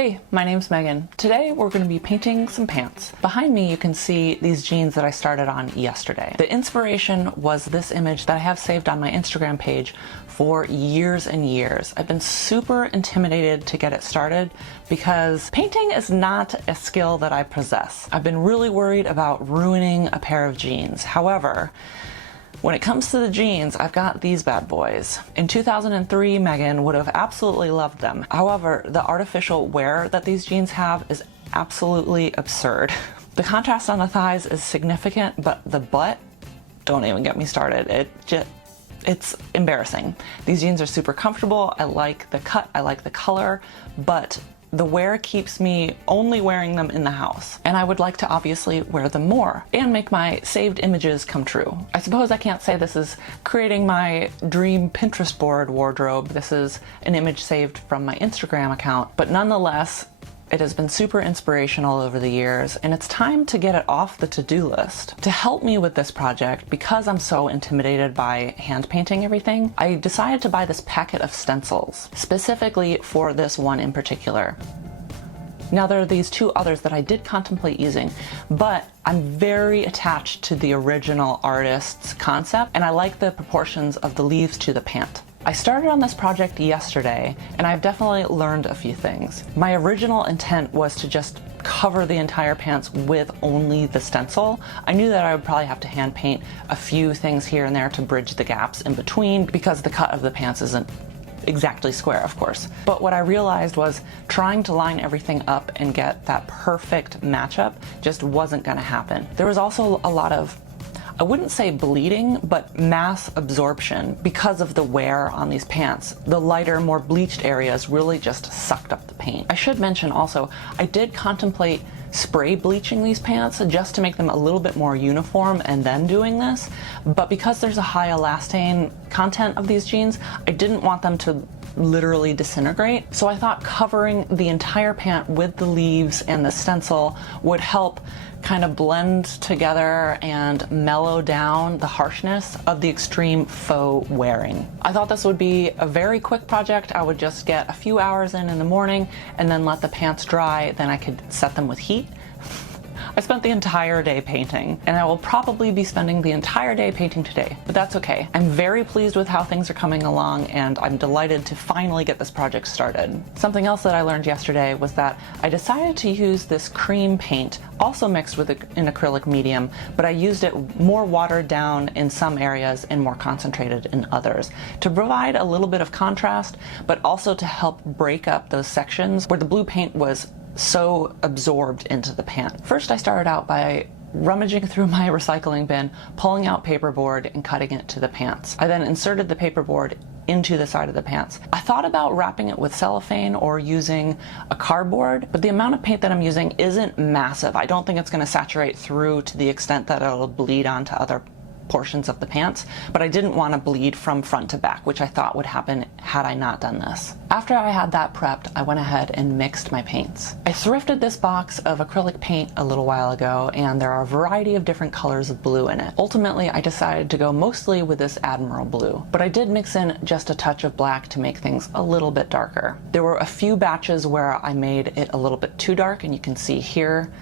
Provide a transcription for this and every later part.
Hey, my name's Megan. Today we're going to be painting some pants. Behind me you can see these jeans that I started on yesterday. The inspiration was this image that I have saved on my Instagram page for years and years. I've been super intimidated to get it started because painting is not a skill that I possess. I've been really worried about ruining a pair of jeans. However, when it comes to the jeans, I've got these bad boys. In 2003, Megan would have absolutely loved them. However, the artificial wear that these jeans have is absolutely absurd. The contrast on the thighs is significant, but the butt, don't even get me started. It's embarrassing. These jeans are super comfortable. I like the cut, I like the color, but the wear keeps me only wearing them in the house, and I would like to obviously wear them more and make my saved images come true. I suppose I can't say this is creating my dream Pinterest board wardrobe. This is an image saved from my Instagram account, but nonetheless, it has been super inspirational over the years, and it's time to get it off the to-do list. To help me with this project, because I'm so intimidated by hand painting everything, I decided to buy this packet of stencils, specifically for this one in particular. Now there are these two others that I did contemplate using, but I'm very attached to the original artist's concept, and I like the proportions of the leaves to the pant. I started on this project yesterday, and I've definitely learned a few things. My original intent was to just cover the entire pants with only the stencil. I knew that I would probably have to hand paint a few things here and there to bridge the gaps in between, because the cut of the pants isn't exactly square, of course. But what I realized was trying to line everything up and get that perfect matchup just wasn't gonna happen. There was also a lot of, I wouldn't say bleeding, but mass absorption because of the wear on these pants. The lighter, more bleached areas really just sucked up the paint. I should mention also, I did contemplate spray bleaching these pants just to make them a little bit more uniform and then doing this, but because there's a high elastane content of these jeans, I didn't want them to literally disintegrate. So I thought covering the entire pant with the leaves and the stencil would help kind of blend together and mellow down the harshness of the extreme faux wearing. I thought this would be a very quick project. I would just get a few hours in the morning and then let the pants dry. Then I could set them with heat. I spent the entire day painting, and I will probably be spending the entire day painting today, but that's okay. I'm very pleased with how things are coming along, and I'm delighted to finally get this project started. Something else that I learned yesterday was that I decided to use this cream paint, also mixed with an acrylic medium, but I used it more watered down in some areas and more concentrated in others, to provide a little bit of contrast, but also to help break up those sections where the blue paint was so absorbed into the pant. First, I started out by rummaging through my recycling bin, pulling out paperboard and cutting it to the pants. I then inserted the paperboard into the side of the pants. I thought about wrapping it with cellophane or using a cardboard, but the amount of paint that I'm using isn't massive. I don't think it's going to saturate through to the extent that it'll bleed onto other portions of the pants, but I didn't want to bleed from front to back, which I thought would happen had I not done this. After I had that prepped, I went ahead and mixed my paints. I thrifted this box of acrylic paint a little while ago, and there are a variety of different colors of blue in it. Ultimately, I decided to go mostly with this Admiral blue, but I did mix in just a touch of black to make things a little bit darker. There were a few batches where I made it a little bit too dark, and you can see here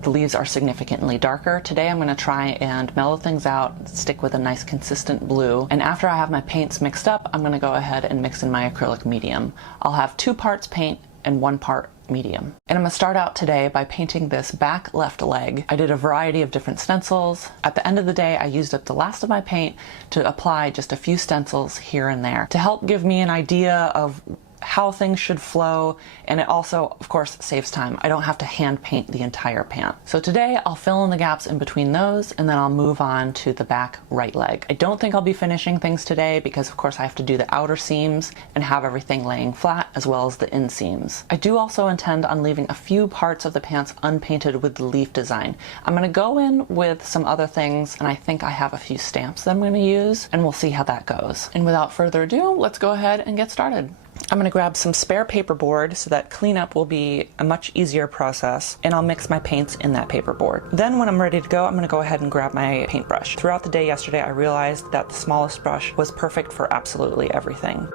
the leaves are significantly darker. Today I'm going to try and mellow things out, stick with a nice consistent blue, and after I have my paints mixed up, I'm going to go ahead and mix in my acrylic medium. I'll have 2 parts paint and 1 part medium. And I'm going to start out today by painting this back left leg. I did a variety of different stencils. At the end of the day, I used up the last of my paint to apply just a few stencils here and there to help give me an idea of how things should flow, and it also, of course, saves time. I don't have to hand paint the entire pant. So today I'll fill in the gaps in between those, and then I'll move on to the back right leg. I don't think I'll be finishing things today because, of course, I have to do the outer seams and have everything laying flat, as well as the inseams. I do also intend on leaving a few parts of the pants unpainted with the leaf design. I'm going to go in with some other things, and I think I have a few stamps that I'm going to use, and we'll see how that goes. And without further ado, let's go ahead and get started. I'm going to grab some spare paperboard so that cleanup will be a much easier process, and I'll mix my paints in that paperboard. Then when I'm ready to go, I'm going to go ahead and grab my paintbrush. Throughout the day yesterday, I realized that the smallest brush was perfect for absolutely everything.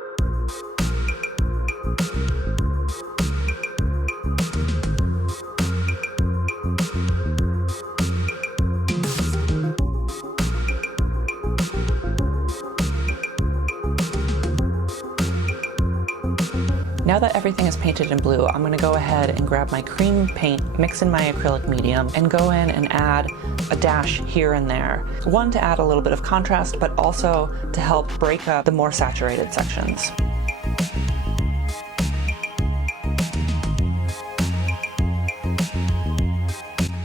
Now that everything is painted in blue, I'm gonna go ahead and grab my cream paint, mix in my acrylic medium, and go in and add a dash here and there. One, to add a little bit of contrast, but also to help break up the more saturated sections.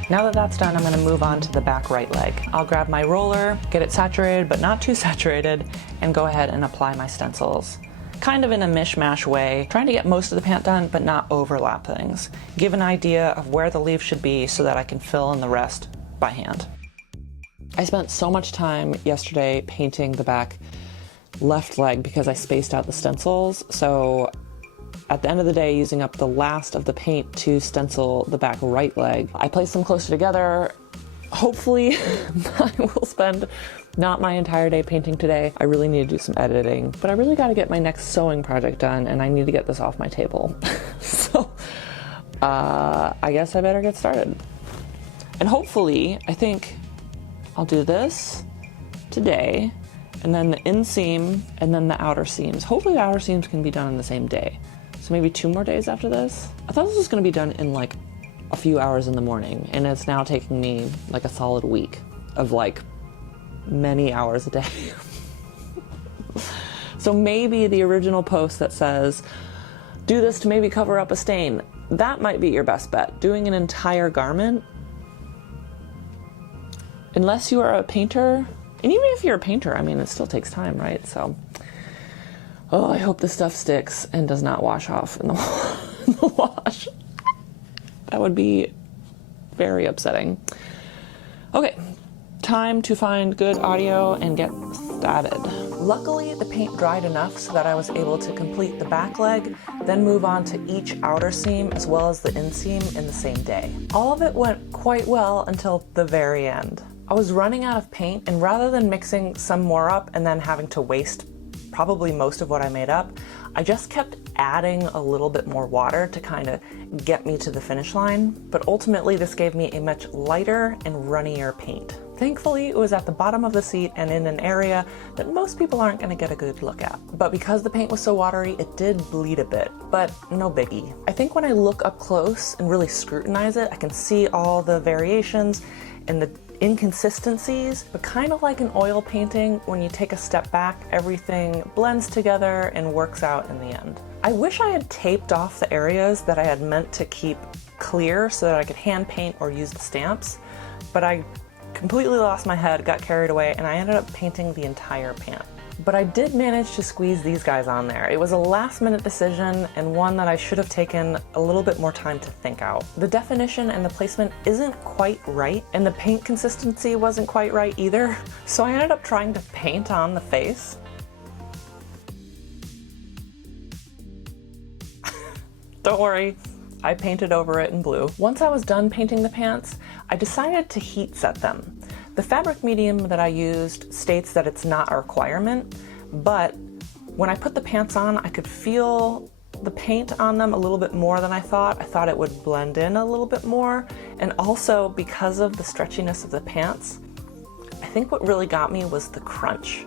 Now that that's done, I'm gonna move on to the back right leg. I'll grab my roller, get it saturated, but not too saturated, and go ahead and apply my stencils. Kind of in a mishmash way, trying to get most of the pant done, but not overlap things. Give an idea of where the leaf should be so that I can fill in the rest by hand. I spent so much time yesterday painting the back left leg because I spaced out the stencils, so at the end of the day, using up the last of the paint to stencil the back right leg. I placed them closer together. Hopefully, I will spend not my entire day painting today. I really need to do some editing, but I really got to get my next sewing project done, and I need to get this off my table. So, I guess I better get started. And hopefully, I think I'll do this today, and then the inseam, and then the outer seams. Hopefully the outer seams can be done in the same day. So maybe 2 more days after this. I thought this was gonna be done in like a few hours in the morning, and it's now taking me like a solid week of like many hours a day. So maybe the original post that says, do this to maybe cover up a stain, that might be your best bet. Doing an entire garment, unless you are a painter, and even if you're a painter, I mean, it still takes time, right? So, oh, I hope this stuff sticks and does not wash off in the wash. That would be very upsetting. Okay, time to find good audio and get started. Luckily, the paint dried enough so that I was able to complete the back leg, then move on to each outer seam as well as the inseam in the same day. All of it went quite well until the very end. I was running out of paint, and rather than mixing some more up and then having to waste probably most of what I made up, I just kept adding a little bit more water to kind of get me to the finish line, but ultimately this gave me a much lighter and runnier paint. Thankfully, it was at the bottom of the seat and in an area that most people aren't going to get a good look at. But because the paint was so watery, it did bleed a bit, but no biggie. I think when I look up close and really scrutinize it, I can see all the variations and the inconsistencies, but kind of like an oil painting, when you take a step back, everything blends together and works out in the end. I wish I had taped off the areas that I had meant to keep clear so that I could hand paint or use the stamps, but I completely lost my head, got carried away, and I ended up painting the entire pant. But I did manage to squeeze these guys on there. It was a last-minute decision, and one that I should have taken a little bit more time to think out. The definition and the placement isn't quite right, and the paint consistency wasn't quite right either, so I ended up trying to paint on the face. Don't worry, I painted over it in blue. Once I was done painting the pants, I decided to heat set them. The fabric medium that I used states that it's not a requirement, but when I put the pants on, I could feel the paint on them a little bit more than I thought. I thought it would blend in a little bit more, and also because of the stretchiness of the pants, I think what really got me was the crunch.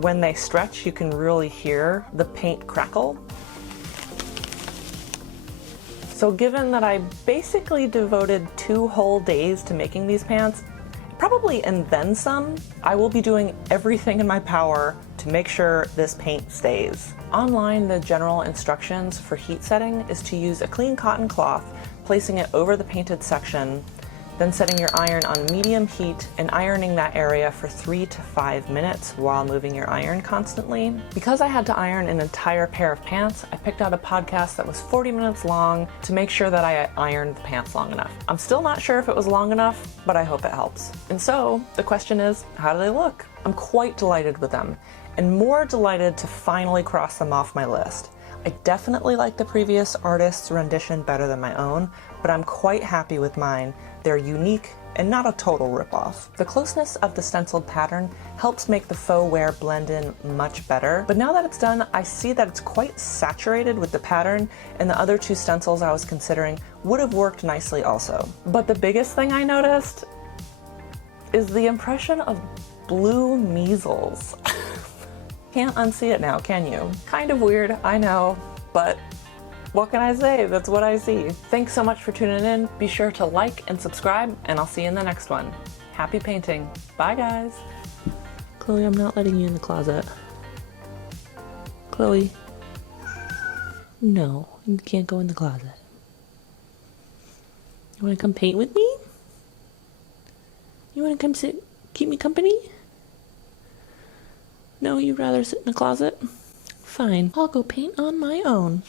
When they stretch, you can really hear the paint crackle. So given that I basically devoted 2 whole days to making these pants, probably and then some, I will be doing everything in my power to make sure this paint stays. Online, the general instructions for heat setting is to use a clean cotton cloth, placing it over the painted section, then setting your iron on medium heat and ironing that area for 3 to 5 minutes while moving your iron constantly. Because I had to iron an entire pair of pants, I picked out a podcast that was 40 minutes long to make sure that I ironed the pants long enough. I'm still not sure if it was long enough, but I hope it helps. And so the question is, how do they look? I'm quite delighted with them, and more delighted to finally cross them off my list. I definitely like the previous artist's rendition better than my own, but I'm quite happy with mine. They're unique and not a total ripoff. The closeness of the stenciled pattern helps make the faux wear blend in much better, but now that it's done, I see that it's quite saturated with the pattern, and the other 2 stencils I was considering would have worked nicely also. But the biggest thing I noticed is the impression of blue measles. Can't unsee it now, can you? Kind of weird, I know, but What can I say? That's what I see. Thanks so much for tuning in. Be sure to like and subscribe, and I'll see you in the next one. Happy painting. Bye, guys. Chloe, I'm not letting you in the closet. Chloe. No, you can't go in the closet. You want to come paint with me? You want to come sit, keep me company? No, you'd rather sit in the closet? Fine, I'll go paint on my own.